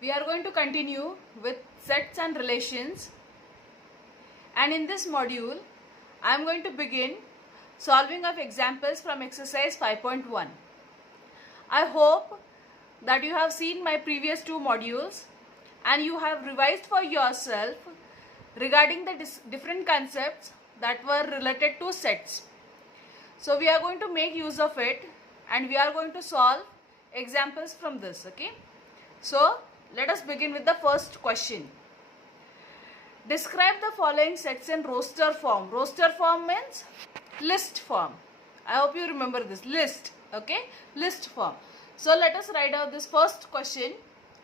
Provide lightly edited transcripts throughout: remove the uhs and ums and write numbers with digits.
We are going to continue with sets and relations, and in this module I am going to begin solving of examples from exercise 5.1. I hope that you have seen my previous two modules and you have revised for yourself regarding the different concepts that were related to sets. So we are going to make use of it and we are going to solve examples from this. Okay, so let us begin with the first question. Describe the following sets in roster form. Roster form means list form. I hope you remember this, list. Okay, list form. So let us write out this first question,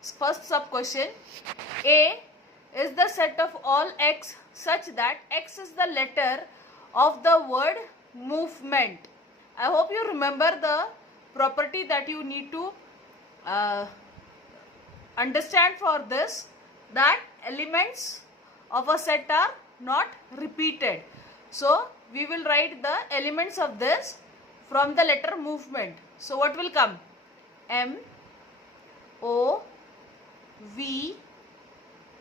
first sub question. A is the set of all x such that x is the letter of the word movement. I hope you remember the property that you need to understand for this, that elements of a set are not repeated. So we will write the elements of this from the letter movement. So what will come? M, O, V,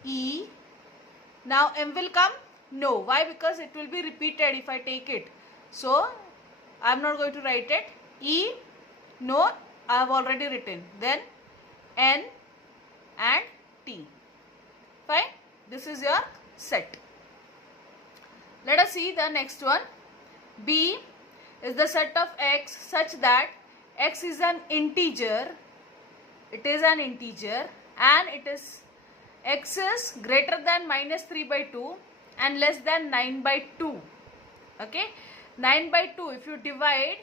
E. Now M will come? No. Why? Because it will be repeated if I take it. So I am not going to write it. E, no, I have already written. Then N and T. Fine. This is your set. Let us see the next one. B is the set of x such that x is an integer. It is an integer and it is x is greater than minus 3 by 2 and less than 9 by 2. Okay, 9 by 2, if you divide,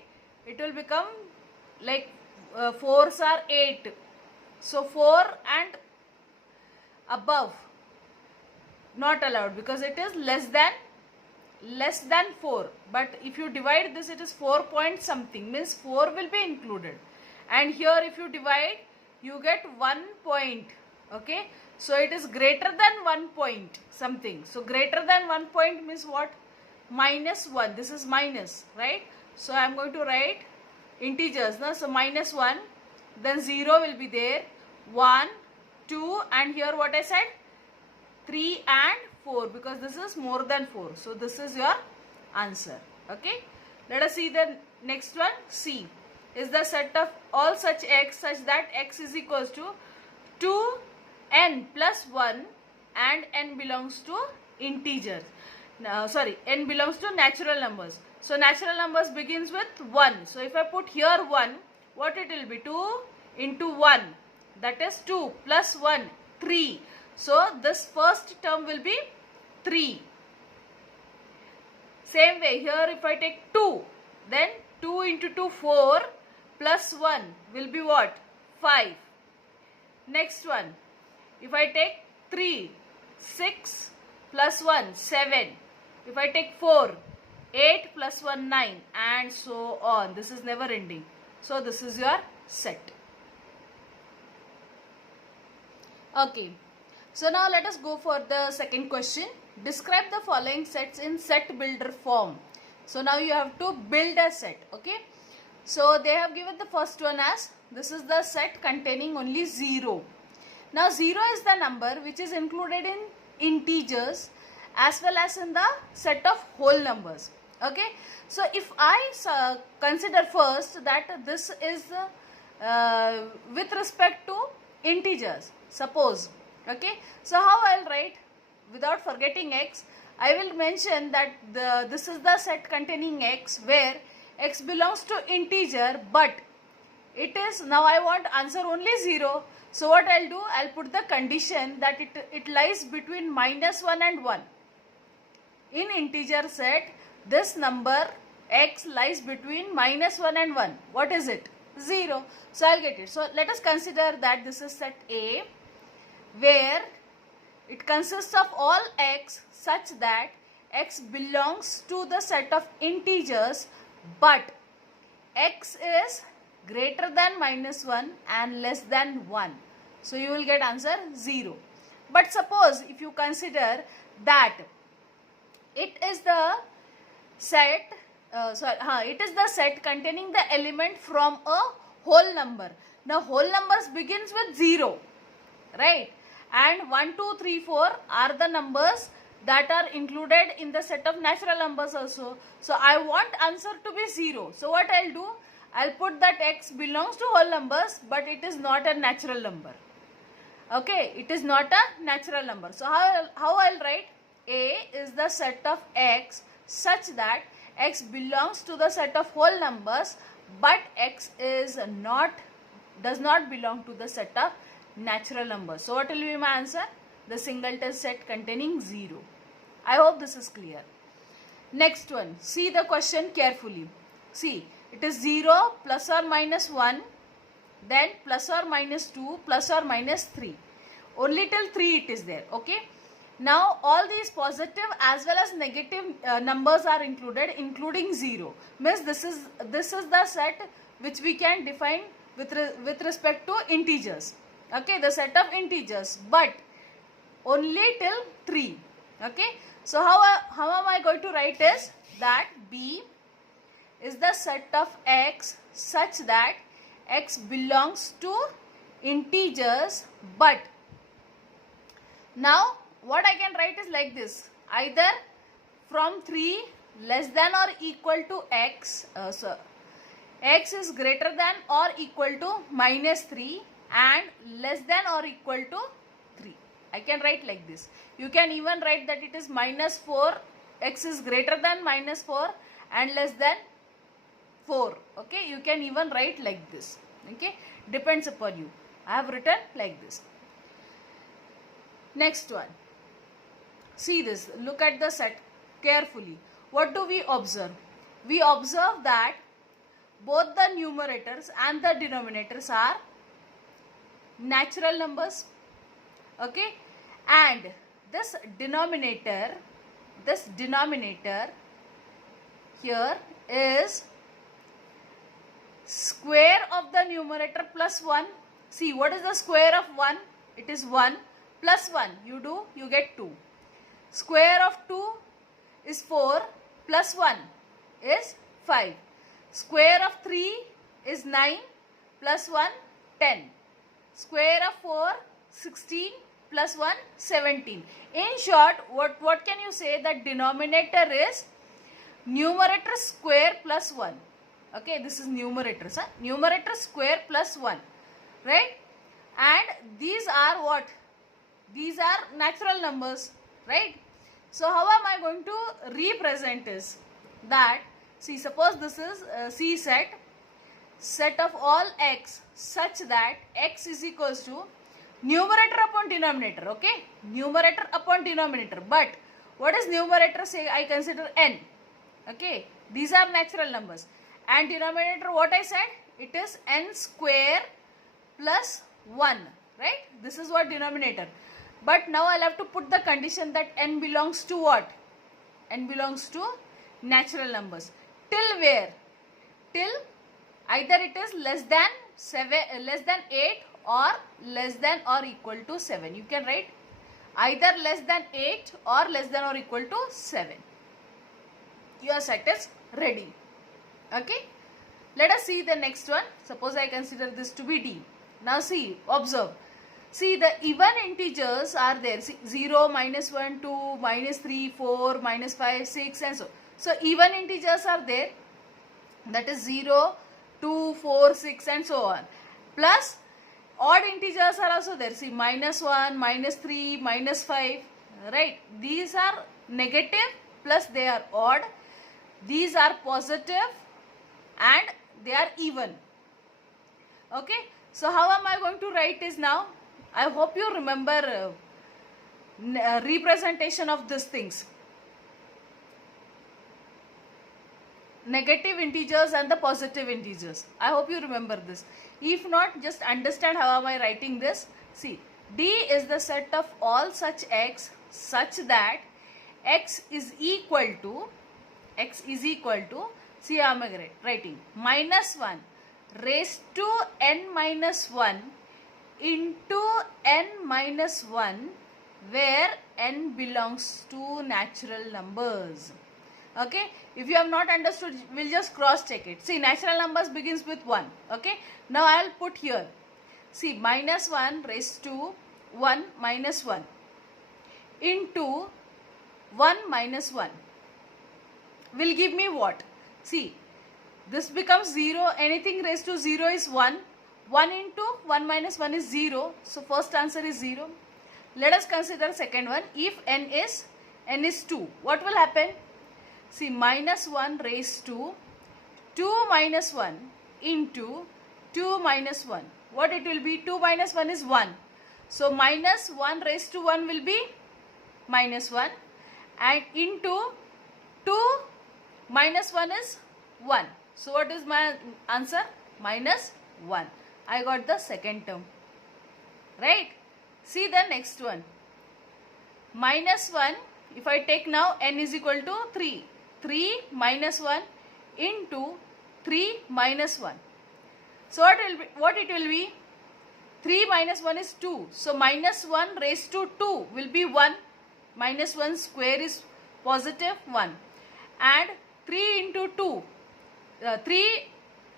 it will become like 4s are 8. So 4 and above not allowed because it is less than 4. But if you divide this, it is 4 point something, means 4 will be included. And here if you divide, you get 1 point. Okay, so it is greater than 1 point something. So greater than 1 point means what? Minus 1. This is minus, right? So I am going to write integers. No? So minus 1, then 0 will be there, 1, 2, and here what I said? 3 and 4, because this is more than 4. So this is your answer. Okay. Let us see the next one. C is the set of all such x such that x is equals to 2n plus 1 and n belongs to integers. N belongs to natural numbers. So natural numbers begins with 1. So if I put here 1, what it will be? 2 into 1, that is 2 plus 1, 3. So this first term will be 3. Same way here if I take 2, then 2 into 2, 4 plus 1 will be what? 5. Next one, if I take 3, 6 plus 1, 7. If I take 4, 8 plus 1, 9, and so on. This is never ending. So this is your set. Okay. So now let us go for the second question. Describe the following sets in set builder form. So now you have to build a set. Okay. So they have given the first one as, this is the set containing only 0. Now 0 is the number which is included in integers as well as in the set of whole numbers. Okay. So if I consider first that this is with respect to integers. Suppose. Okay. So how I'll write? Without forgetting x, I will mention that this is the set containing x where x belongs to integer, but it is, now I want answer only 0. So what I'll do? I'll put the condition that it lies between minus 1 and 1. In integer set, this number x lies between minus 1 and 1. What is it? 0. So I'll get it. So let us consider that this is set A, where it consists of all x such that x belongs to the set of integers, but x is greater than minus 1 and less than 1. So you will get answer 0. But suppose if you consider that it is the set it is the set containing the element from a whole number. Now whole numbers begins with 0. right? And 1, 2, 3, 4 are the numbers that are included in the set of natural numbers also. So I want answer to be 0. So what I'll do, I'll put that x belongs to whole numbers, but it is not a natural number. Okay, it is not a natural number. So how I'll write, A is the set of x such that x belongs to the set of whole numbers, but x does not belong to the set of natural numbers. So what will be my answer? The singleton set containing 0. I hope this is clear. Next one, see the question carefully. See, it is 0 plus or minus 1, then plus or minus 2, plus or minus 3. Only till 3 it is there. Okay. Now all these positive as well as negative numbers are included, including 0. Means this is the set which we can define with respect to integers. Okay, the set of integers, but only till 3. Okay. So how am I going to write is that B is the set of x such that x belongs to integers, but now what I can write is like this, either from 3 less than or equal to x, x is greater than or equal to minus 3 and less than or equal to 3. I can write like this. You can even write that it is minus 4, x is greater than minus 4 and less than 4. Okay, you can even write like this. Okay, depends upon you. I have written like this. Next one. See this, look at the set carefully. What do we observe? We observe that both the numerators and the denominators are natural numbers. Okay, and this denominator here is square of the numerator plus 1. See, what is the square of 1? It is 1 plus 1. You get 2. Square of 2 is 4 plus 1 is 5. Square of 3 is 9 plus 1, 10. Square of 4, 16 plus 1, 17. In short, what can you say? That denominator is numerator square plus 1. Okay, this is numerator. Numerator square plus 1. Right? And these are what? These are natural numbers. Right? So how am I going to represent is that, see, suppose this is C set of all x such that x is equals to numerator upon denominator. Okay, numerator upon denominator, but what is numerator? Say I consider n. Okay, these are natural numbers, and denominator, what I said, it is n square plus 1, right? This is what denominator. But now I'll have to put the condition that n belongs to what? N belongs to natural numbers. Till where? Till either it is less than 8 or less than or equal to 7. You can write either less than 8 or less than or equal to 7. Your set is ready. Okay. Let us see the next one. Suppose I consider this to be D. Now see, observe. See, the even integers are there. See, 0, minus 1, 2, minus 3, 4, minus 5, 6 and so. So even integers are there. That is 0, 2, 4, 6 and so on. Plus odd integers are also there. See, minus 1, minus 3, minus 5. Right. These are negative plus they are odd. These are positive and they are even. Okay. So how am I going to write this now? I hope you remember representation of these things. Negative integers and the positive integers. I hope you remember this. If not, just understand how am I writing this. See, D is the set of all such x such that x is equal to, see how am I writing, minus 1 raised to n minus 1 into n minus 1, where n belongs to natural numbers. Okay, if you have not understood, we'll just cross check it. See, natural numbers begins with 1. Okay, now I'll put here, see, minus 1 raised to 1 minus 1 into 1 minus 1 will give me what? See, this becomes 0. Anything raised to 0 is 1. 1 into 1 minus 1 is 0. So first answer is 0. Let us consider second one. If n is 2, what will happen? See, minus 1 raised to 2 minus 1 into 2 minus 1. What it will be? 2 minus 1 is 1. So minus 1 raised to 1 will be minus 1, and into 2 minus 1 is 1. So what is my answer? Minus 1. I got the second term. Right? See the next one. Minus 1, if I take now n is equal to 3. 3 minus 1 into 3 minus 1. So what it will be? 3 minus 1 is 2. So minus 1 raised to 2 will be 1. Minus 1 square is positive 1. And 3 into 2. 3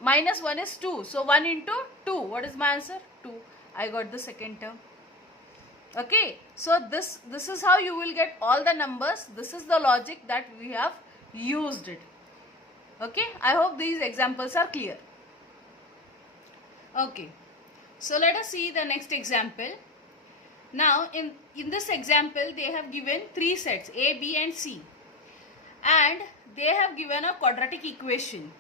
minus 1 is 2. So 1 into 2. What is my answer? 2. I got the second term. Okay. So this is how you will get all the numbers. This is the logic that we have used it. Okay. I hope these examples are clear. Okay. So let us see the next example. Now in this example they have given 3 sets A, B and C, and they have given a quadratic equation.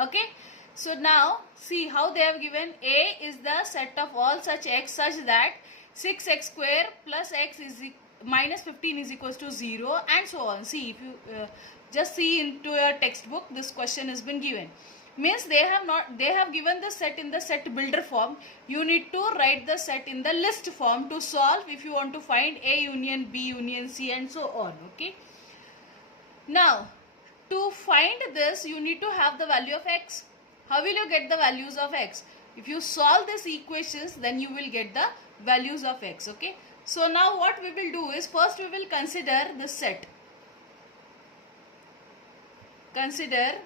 Okay. So now see how they have given. A is the set of all such x such that 6x square plus x is minus 15 is equals to 0, and so on. See, if you just see into your textbook, this question has been given. Means they have given the set in the set builder form. You need to write the set in the list form to solve if you want to find A union B union C and so on. Okay. Now to find this you need to have the value of x. How will you get the values of x? If you solve these equations, then you will get the values of x. Okay. So now what we will do is, first we will consider the set. Consider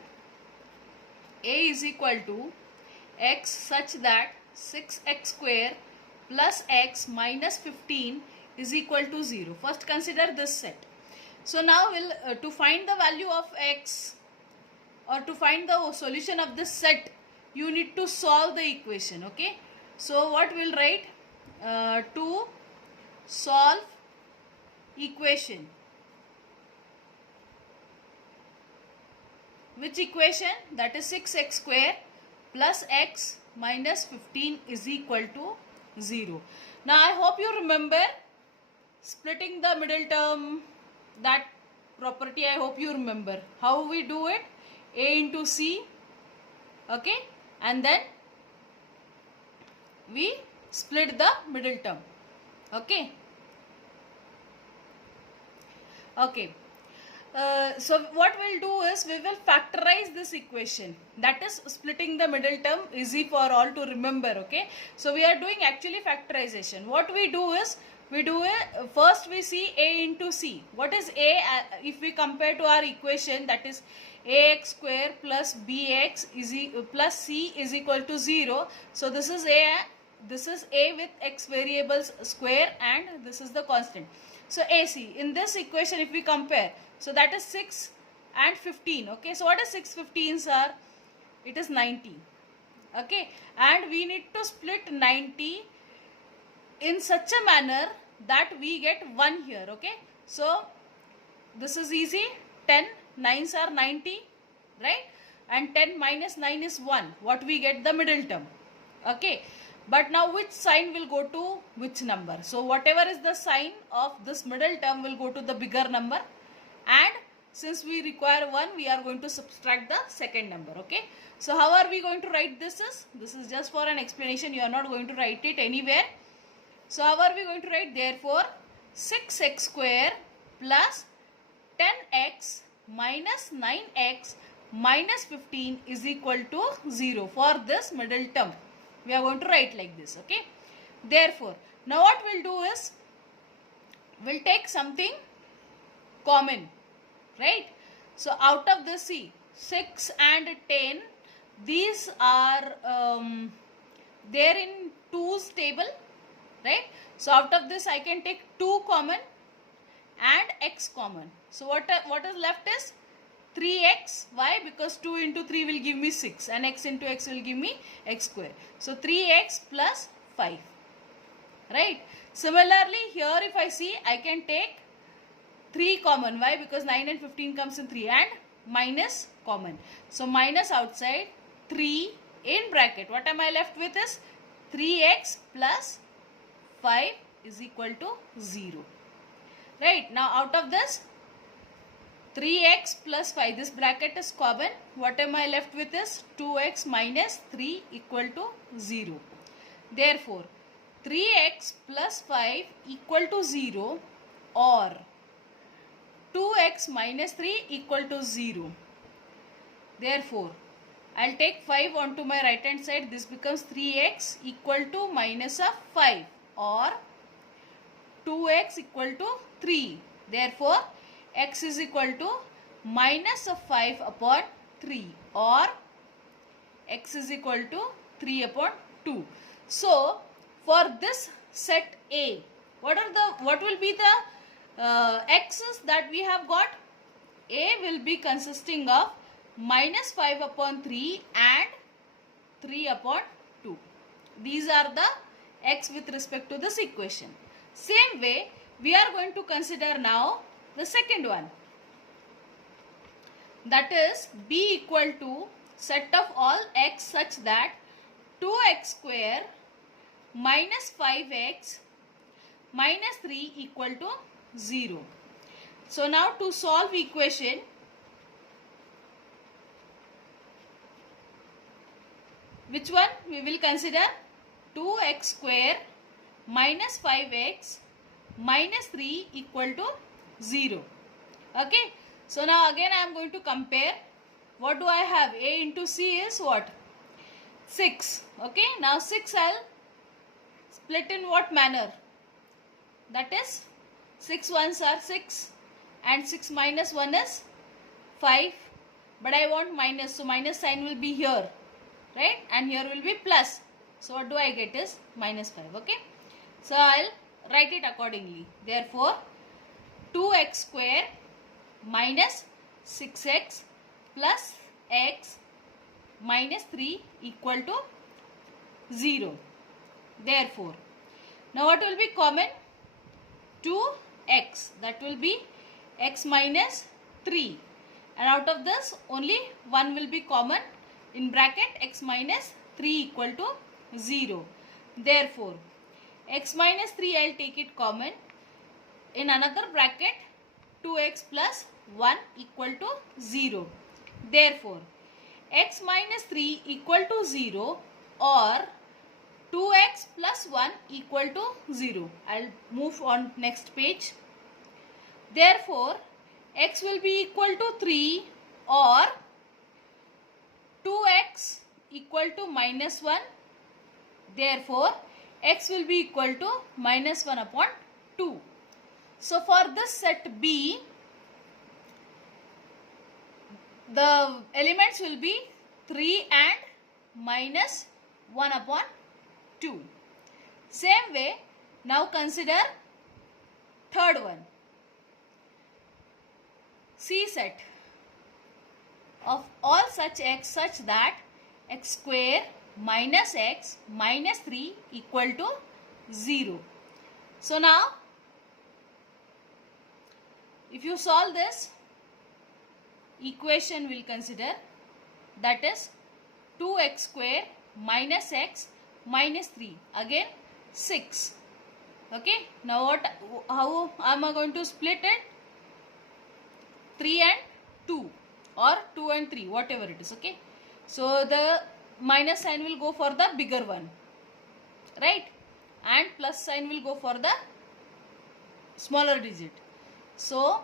A is equal to x such that 6x square plus x minus 15 is equal to 0. First consider this set. So now we'll to find the value of x, or to find the solution of this set, you need to solve the equation. Okay. So what we'll write? To solve equation. Which equation? That is 6x square plus x minus 15 is equal to 0. Now I hope you remember splitting the middle term, that property. I hope you remember how we do it. A into C. Okay. And then we split the middle term. Okay. Okay. So what we'll do is we will factorize this equation, that is splitting the middle term, easy for all to remember. Okay. So we are doing actually factorization. What we do is first we see A into C. What is A? If we compare to our equation, that is ax square plus bx plus c is equal to 0. So this is A with x variables square, and this is the constant. So AC, in this equation if we compare, so that is 6 and 15. Okay. So what is 6 15s are? It is 90. Okay. And we need to split 90 in such a manner that we get 1 here. Okay. So this is easy. 10 9s are 90, right? And 10 minus 9 is 1. What we get? The middle term. Okay. But now which sign will go to which number? So whatever is the sign of this middle term will go to the bigger number, and since we require 1, we are going to subtract the second number. Okay. So how are we going to write this? This is just for an explanation. You are not going to write it anywhere. So how are we going to write? Therefore 6x square plus 10x minus 9x minus 15 is equal to 0 for this middle term. We are going to write like this. Okay. Therefore, now what we'll do is, we'll take something common, right? So out of the C, 6 and 10, these are there in 2's table, right? So out of this I can take 2 common and x common. So what is left is 3x. Why? Because 2 into 3 will give me 6 and x into x will give me x square. So 3x plus 5. Right? Similarly here if I see, I can take 3 common. Why? Because 9 and 15 comes in 3 and minus common. So minus outside 3 in bracket. What am I left with is 3x plus 5 is equal to 0. Right? Now out of this 3x plus 5, this bracket is common. What am I left with is 2x minus 3 equal to 0. Therefore 3x plus 5 equal to 0 or 2x minus 3 equal to 0. Therefore, I'll take 5 onto my right hand side. This becomes 3x equal to minus of 5 or 2x equal to 3. Therefore, x is equal to minus of 5 upon 3 or x is equal to 3 upon 2. So, for this set A, what will be the x's that we have got? A will be consisting of minus 5 upon 3 and 3 upon 2. These are the x with respect to this equation. Same way, we are going to consider now the second one. That is b equal to set of all x such that 2x square minus 5x minus 3 equal to 0. So now to solve equation, which one we will consider? 2x square minus 5x minus 3 equal to 0. Okay. So now again I am going to compare. What do I have? A into c is what? 6. Okay. Now 6 I'll split in what manner? That is 6 ones are 6 and 6 minus 1 is 5. But I want minus. So minus sign will be here. Right? And here will be plus. So what do I get is minus 5. Okay. So I'll write it accordingly. Therefore 2x square minus 6x plus x minus 3 equal to 0. Therefore, now what will be common? 2x, that will be x minus 3, and out of this only 1 will be common, in bracket x minus 3 equal to 0. Therefore, x minus 3 I will take it common. In another bracket 2x plus 1 equal to 0. Therefore, x minus 3 equal to 0 or 2x plus 1 equal to 0. I'll move on next page. Therefore, x will be equal to 3 or 2x equal to minus 1. Therefore, x will be equal to minus 1 upon 2. So, for this set B, the elements will be 3 and minus 1 upon 2. Same way, now consider third one. C set of all such x such that x square minus x minus 3 equal to 0. So now, if you solve this equation, we'll consider, that is 2x square minus x minus 3, again 6. Okay, now how am I going to split it? 3 and 2 or 2 and 3, whatever it is. Okay, so the minus sign will go for the bigger one, right, and plus sign will go for the smaller digit. So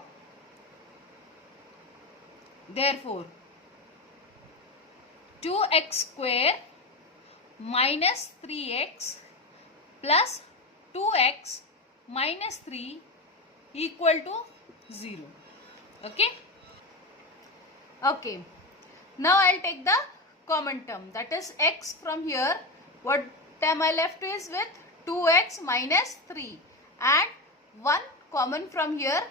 therefore 2x square minus 3x plus 2x minus 3 equal to 0. Okay. Okay. Now I'll take the common term, that is x from here. What term I left is with 2x minus 3 and 1 common from here,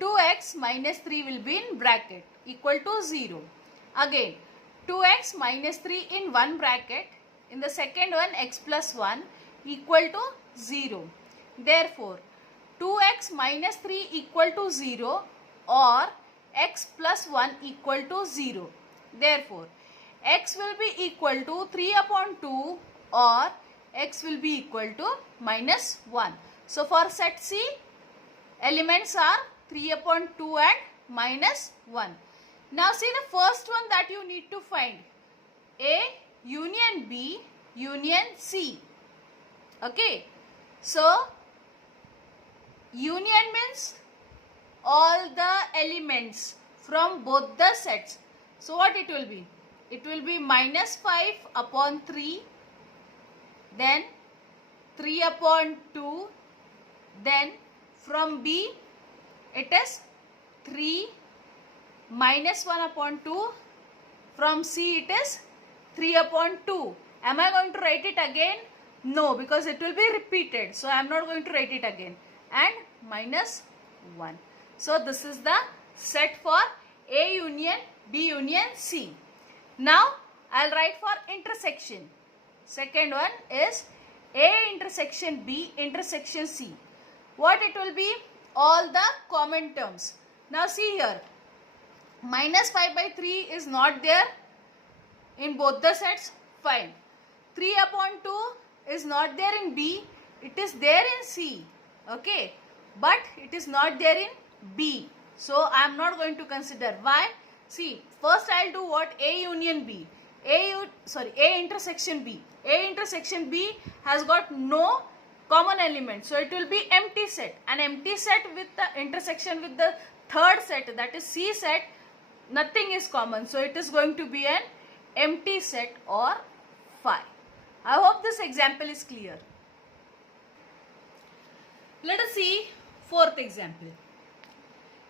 2x minus 3 will be in bracket equal to 0. Again 2x minus 3 in one bracket, in the second one x plus 1 equal to 0. Therefore 2x minus 3 equal to 0 or x plus 1 equal to 0. Therefore x will be equal to 3 upon 2 or x will be equal to minus 1. So for set C, elements are 3 upon 2 and minus 1. Now see the first one that you need to find. A union B union C. Okay. So union means all the elements from both the sets. So what it will be? It will be minus 5 upon 3, then 3 upon 2, then from B it is 3 minus 1 upon 2, from C it is 3 upon 2. Am I going to write it again? No, because it will be repeated. So I am not going to write it again. And minus 1. So this is the set for A union B union C. Now I will write for intersection. Second one is A intersection B intersection C. What it will be? All the common terms. Now see here. Minus 5 by 3 is not there in both the sets. Fine. 3 upon 2 is not there in B. It is there in C. Okay. But it is not there in B. So I am not going to consider. Why? See, first I will do what? A union B. A intersection B. A intersection B has got no common element. So it will be empty set. An empty set with the intersection with the third set, that is C set, nothing is common. So it is going to be an empty set or phi. I hope this example is clear. Let us see fourth example.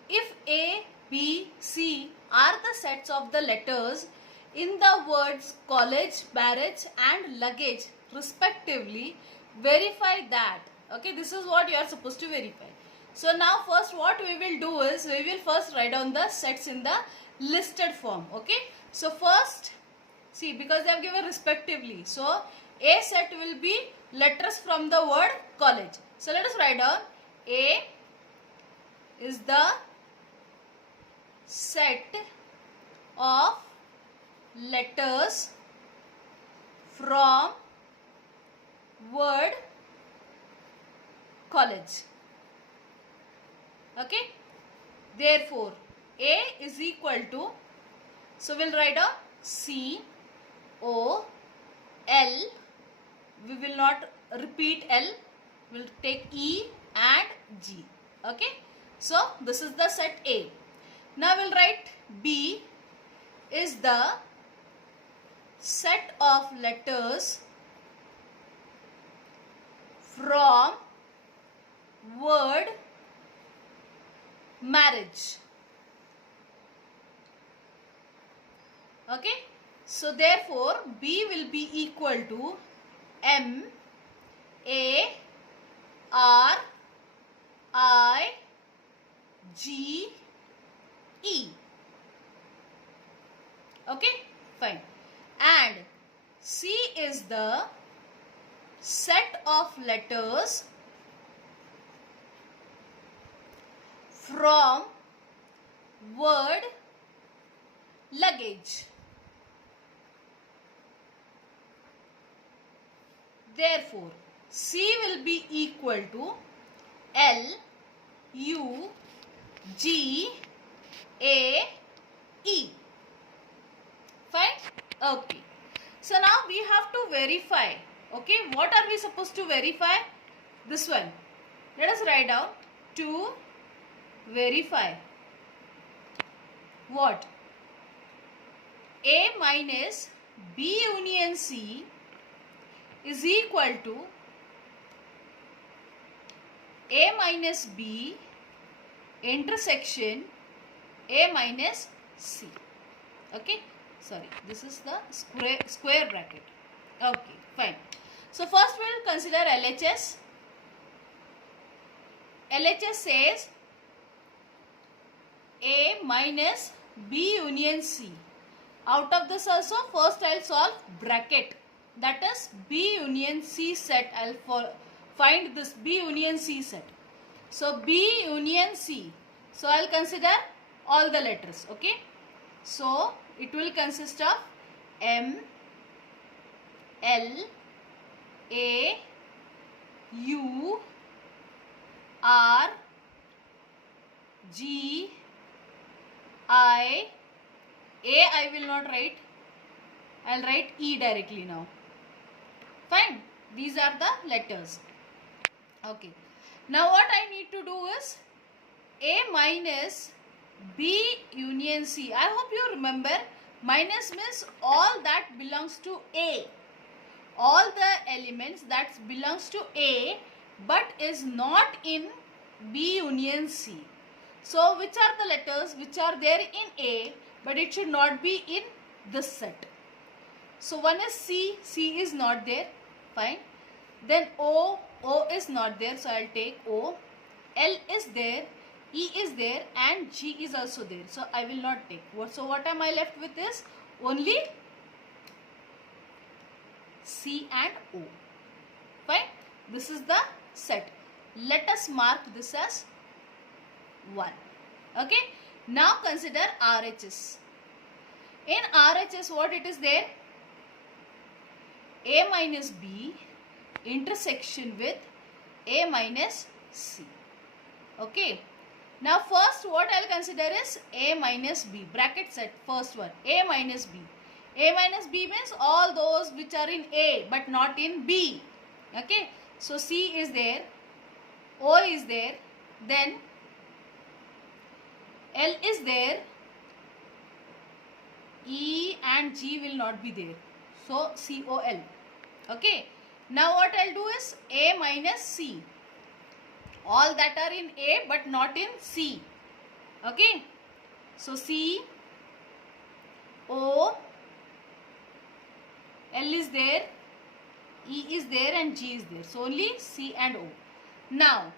If A, B, C are the sets of the letters in the words college, barrage and luggage respectively, verify that. Okay, this is what you are supposed to verify. So now first what we will do is, we will first write down the sets in the listed form. Okay, so first see, because they have given respectively, so A set will be letters from the word college. So let us write down A is the set of letters from word college. Okay. Therefore, A is equal to, so we'll write down C, O, L. We will not repeat L. We'll take E and G. Okay. So this is the set A. Now we'll write B is the set of letters from word marriage. Okay. So therefore B will be equal to M A R I G E. Okay, fine. And C is the set of letters from word luggage. Therefore, C will be equal to L U G A E. Fine? Okay. So now we have to verify. Okay, what are we supposed to verify? This one. Let us write down to verify. What? A minus B union C is equal to A minus B intersection A minus C. Okay, sorry, this is the square bracket. Okay, fine. So first we will consider LHS. LHS says A minus B union C. Out of this also, first I will solve bracket. That is B union C set. I will find this B union C set. So B union C. So I will consider all the letters. Okay. So it will consist of M, L, A, U, R, G, I, I will not write. I will write E directly now. Fine. These are the letters. Okay. Now what I need to do is A minus B union C. I hope you remember, minus means all that belongs to A. All the elements that belongs to A but is not in B union C. So which are the letters which are there in A but it should not be in this set? So one is C. C is not there. Fine. Then O. O is not there. So I will take O. L is there. E is there and G is also there. So I will not take. So what am I left with is only C and O. Fine. This is the set. Let us mark this as 1. Okay. Now consider RHS. In RHS what it is there? A minus B intersection with A minus C. Okay. Now first what I will consider is A minus B. Bracket set, first one. A minus B. A minus B means all those which are in A but not in B. Okay. So C is there. O is there. Then L is there. E and G will not be there. So COL. Okay. Now what I'll do is A minus C. All that are in A but not in C. Okay. So C, O, L is there, E is there and G is there. So only C and O. Now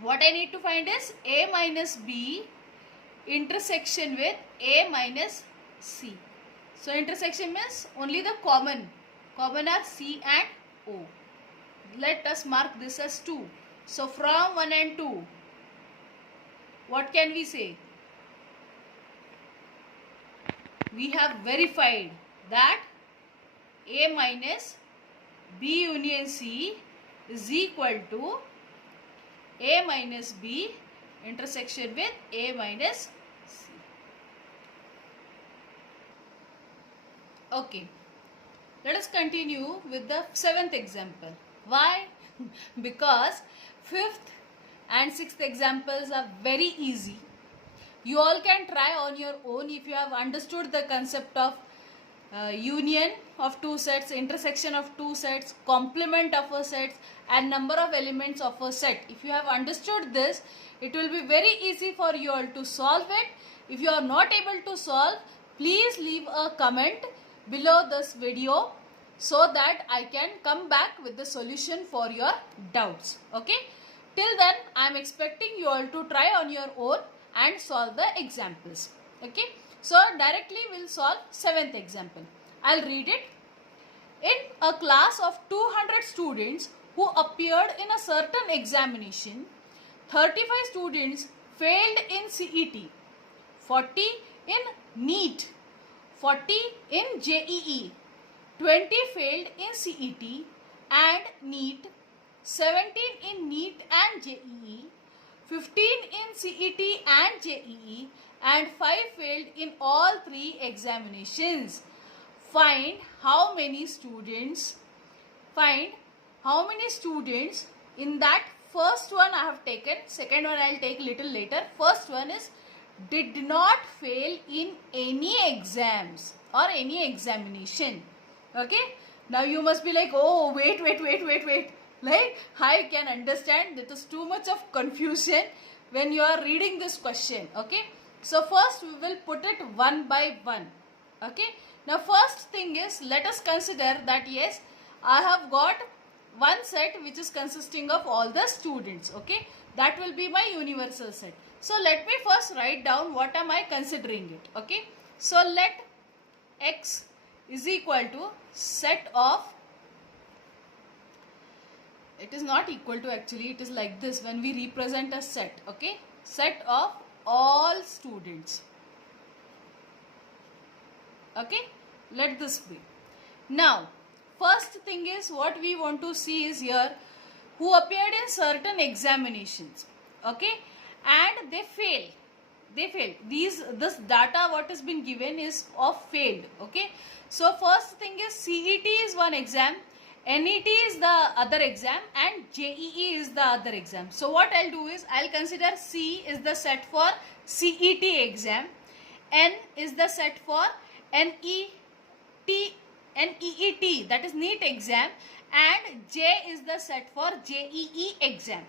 what I need to find is A minus B intersection with A minus C. So intersection means only the common. Common are C and O. Let us mark this as 2. So from 1 and 2, what can we say? We have verified that A minus B union C is equal to A minus B intersection with A minus C. Okay. Let us continue with the 7th example. Why? Because 5th and 6th examples are very easy. You all can try on your own if you have understood the concept of union of two sets, intersection of two sets, complement of a set and number of elements of a set. If you have understood this, it will be very easy for you all to solve it. If you are not able to solve, please leave a comment below this video so that I can come back with the solution for your doubts. Okay. Till then, I am expecting you all to try on your own and solve the examples. Okay. So directly we will solve 7th example. I will read it. In a class of 200 students who appeared in a certain examination, 35 students failed in CET, 40 in NEET, 40 in JEE, 20 failed in CET and NEET, 17 in NEET and JEE, 15 in CET and JEE and 5 failed in all 3 examinations. Find how many students in that first one I have taken, second one I will take little later. First one is did not fail in any exams or any examination. Okay. Now you must be like, oh, wait. Like, I can understand that is too much of confusion when you are reading this question. Okay. So first we will put it one by one. Okay. Now first thing is, let us consider that yes, I have got one set which is consisting of all the students. Okay, that will be my universal set. So let me first write down what am I considering it. Okay, so let X is equal to set of, it is not equal to, actually it is like this when we represent a set. Okay, set of all students. Okay, let this be. Now first thing is, what we want to see is here, who appeared in certain examinations. Okay, and they failed. This data what has been given is of failed. Okay, so first thing is CET is one exam, NET is the other exam, and JEE is the other exam. So what I'll do is, I'll consider C is the set for CET exam, N is the set for NEET, that is NEET exam, and J is the set for JEE exam.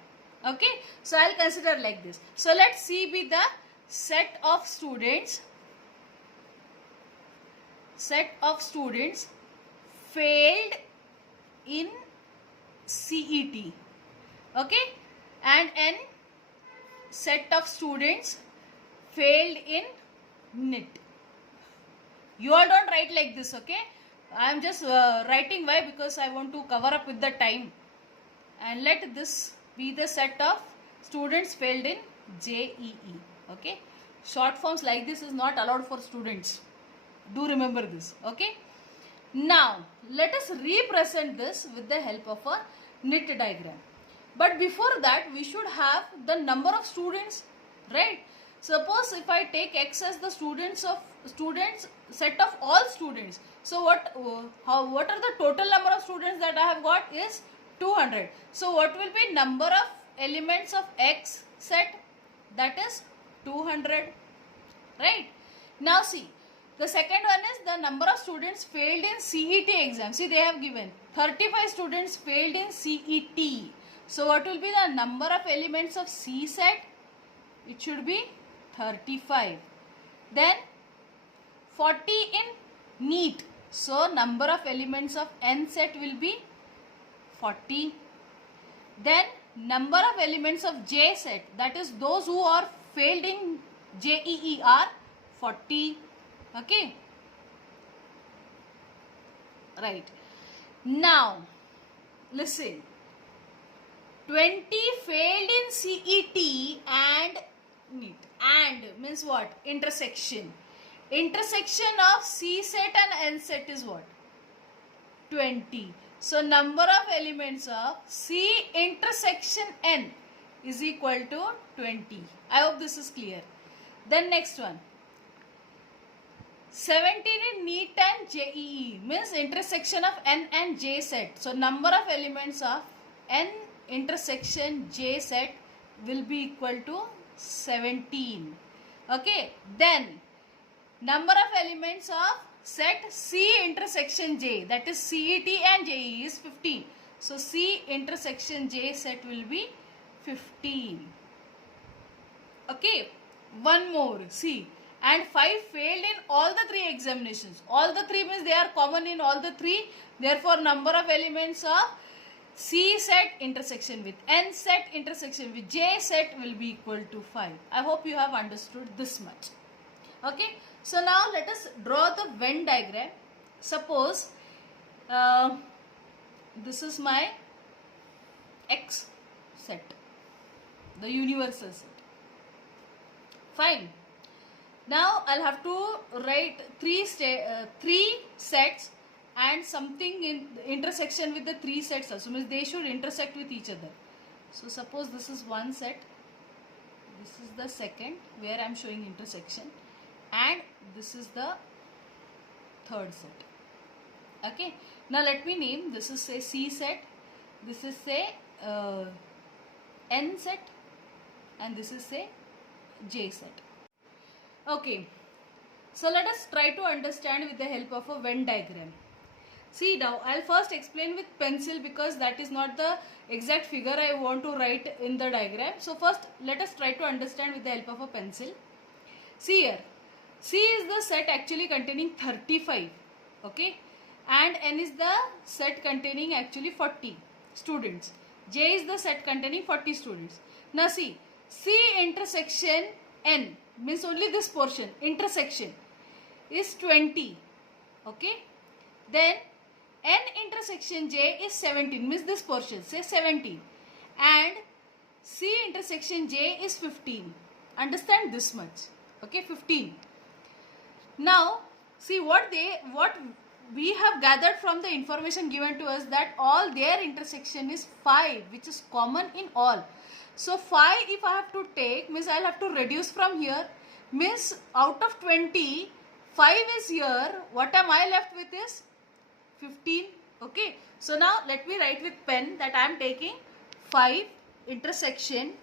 Okay, so I'll consider like this. So let C be the set of students failed in CET. Okay, and N set of students failed in NET. You all don't write like this. Okay, I am just writing. Why? Because I want to cover up with the time. And let this be the set of students failed in JEE. Okay, short forms like this is not allowed for students. Do remember this. Okay, now let us represent this with the help of a NET diagram. But before that, we should have the number of students, right? Suppose if I take X as the set of all students. So what are the total number of students that I have got is 200. So what will be number of elements of X set? That is 200, right? Now see, the second one is the number of students failed in CET exam. See, they have given 35 students failed in CET. So what will be the number of elements of C set? It should be 35. Then 40 in NEET. So number of elements of N set will be 40. Then number of elements of J set, that is those who are failed in JEE, are 40. Okay, right. Now listen, 20 failed in CET and NEET. And means what? Intersection of C set and N set is what? 20. So number of elements of C intersection N is equal to 20. I hope this is clear. Then next one, 17 in NEET and JEE, means intersection of N and J set. So number of elements of N intersection J set will be equal to 17. Okay, then number of elements of set C intersection J, that is CET and JEE, is 15. So C intersection J set will be 15. Okay, one more, see, and 5 failed in all the 3 examinations. All the 3 means they are common in all the 3. Therefore number of elements of C set intersection with N set intersection with J set will be equal to 5. I hope you have understood this much. Okay, so now let us draw the Venn diagram. Suppose this is my X set, the universal set. Fine. Now I'll have to write 3 sets and something in the intersection with the 3 sets also, means they should intersect with each other. So suppose this is one set, this is the second where I am showing intersection, and this is the third set. Okay, now let me name, this is say C set, this is say N set, and this is say J set. Okay, so let us try to understand with the help of a Venn diagram. See, now I'll first explain with pencil because that is not the exact figure I want to write in the diagram. So first let us try to understand with the help of a pencil. See here, C is the set actually containing 35. Okay, and n is the set containing actually 40 students. J is the set containing 40 students. Now see, C intersection n means only this portion, intersection is 20. Okay, then n intersection J is 17, means this portion, say 17, and C intersection J is 15. Understand this much. Okay, 15. Now see what we have gathered from the information given to us, that all their intersection is 5, which is common in all. So 5 if I have to take, means I will have to reduce from here, means out of 20, 5 is here, what am I left with is 15. Okay, so now let me write with pen that I am taking 5 intersection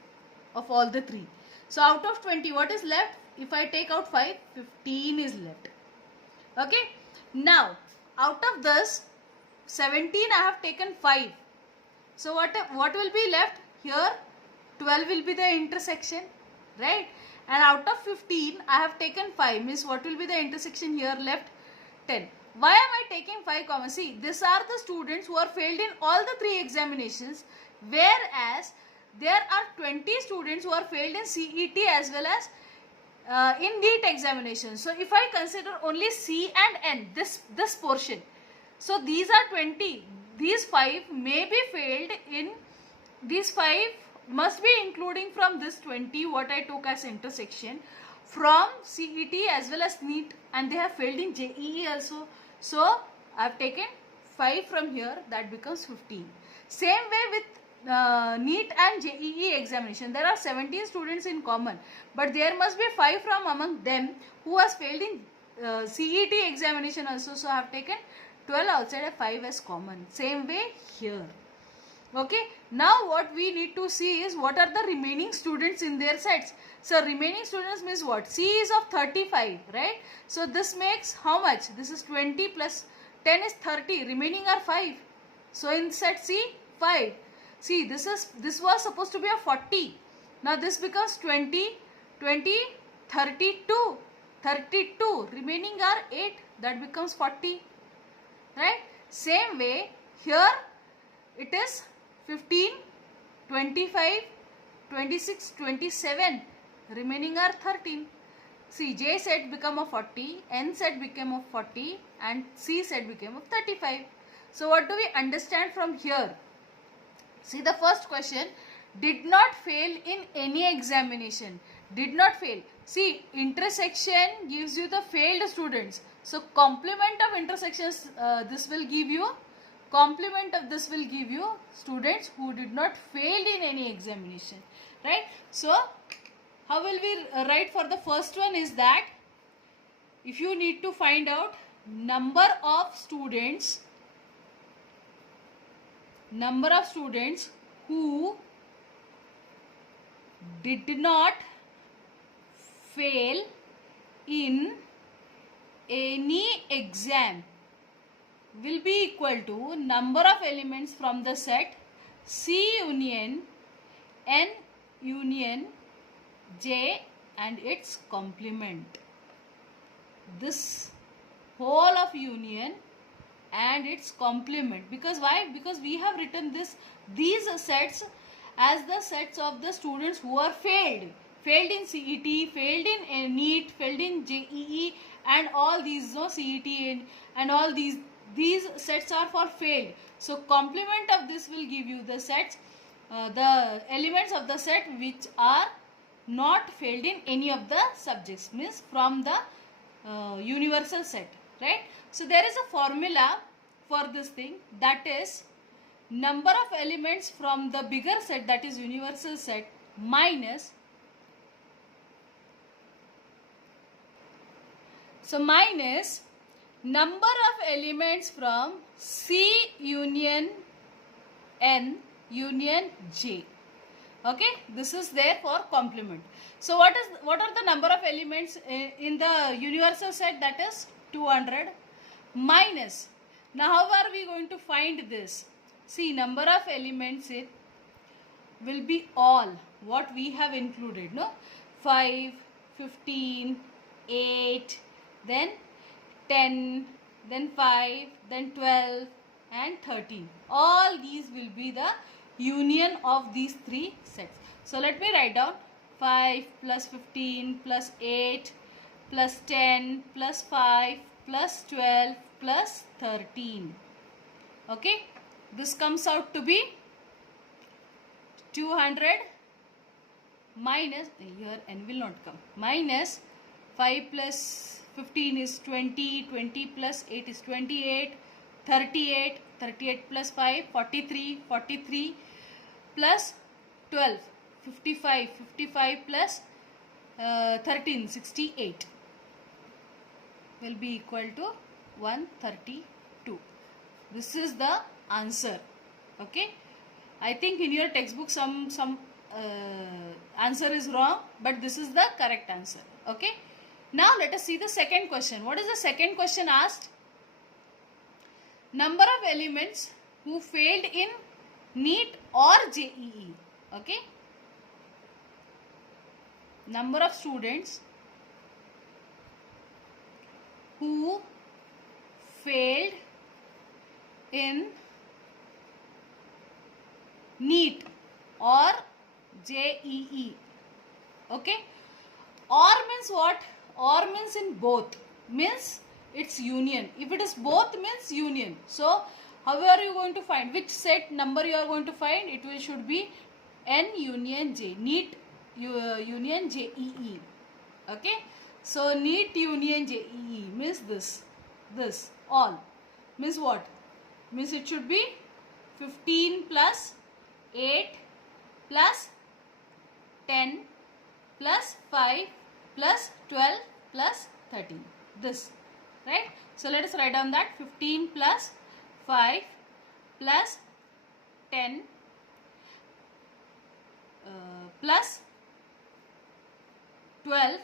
of all the 3. So out of 20, what is left? If I take out 5, 15 is left. Okay, now out of this 17 I have taken 5. So what will be left here? 12 will be the intersection, right? And out of 15 I have taken 5, means what will be the intersection here left? 10. Why am I taking 5 comma? See, these are the students who are failed in all the 3 examinations, whereas there are 20 students who are failed in CET as well as in NEET examination. So if I consider only C and N, this portion, so these are 20, these 5 may be failed in, these 5 must be including from this 20 what I took as intersection from CET as well as NEET, and they have failed in JEE also. So I have taken 5 from here, that becomes 15. Same way with NEET and JEE examination, there are 17 students in common, but there must be 5 from among them who has failed in CET examination also. So I have taken 12 outside and 5 as common. Same way here. Okay, now what we need to see is what are the remaining students in their sets. So remaining students means what? C is of 35, right? So this makes how much? This is 20 plus 10 is 30. Remaining are 5. So in set C, 5. See, this was supposed to be a 40. Now this becomes 20, 20, 32. 32. Remaining are 8. That becomes 40. Right? Same way, here it is 15, 25, 26, 27. Remaining are 13. See, J set become of 40, N set became of 40, and C set became of 35. So what do we understand from here? See, the first question, did not fail in any examination. Did not fail. See, intersection gives you the failed students. So complement of intersections, this will give you, complement of this will give you students who did not fail in any examination, right? So how will we write for the first one is that if you need to find out number of students who did not fail in any exam will be equal to number of elements from the set C union N union J and its complement. This whole of union and its complement. Because why? Because we have written these sets as the sets of the students who are failed in CET, failed in NEET, failed in JEE, and all these CET and all these sets are for failed. So complement of this will give you the sets, the elements of the set which are not failed in any of the subjects, means from the universal set, right? So there is a formula for this thing, that is number of elements from the bigger set, that is universal set, minus number of elements from C union N union J. Okay, this is there for complement. So what are the number of elements in the universal set? That is 200 minus. Now how are we going to find this? See, number of elements it will be all what we have included, no? 5, 15, 8, then 10, then 5, then 12 and 13. All these will be the union of these three sets. So let me write down 5 plus 15 plus 8 plus 10 plus 5 plus 12 plus 13. Okay, this comes out to be 200 minus, here n will not come, minus 5 plus 15 is 20, 20 plus 8 is 28, 38, 38 plus 5, 43, 43 plus 12, 55, 55 plus 13, 68 will be equal to 132. This is the answer. Okay, I think in your textbook some answer is wrong, but this is the correct answer. Okay, now let us see the second question. What is the second question asked? Number of elements who failed in NEET or JEE. Okay, number of students who failed in NEET or JEE. Okay, or means what? Or means in both, means it's union. If it is both means union. So how are you going to find which set number you are going to find? It will should be N union J, NEET union JEE. Okay, so NEET union JEE means this all means what? Means it should be 15 plus 8 plus 10 plus 5 plus 12 plus 13. This, right? So let us write down that 15 plus 5 plus 10 plus 12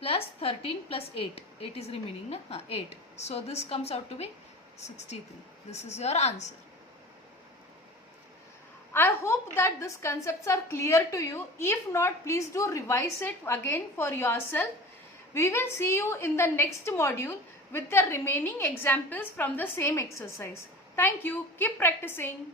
plus 13 plus 8. 8 is remaining, na? 8. So this comes out to be 63. This is your answer. I hope that these concepts are clear to you. If not, please do revise it again for yourself. We will see you in the next module with the remaining examples from the same exercise. Thank you. Keep practicing.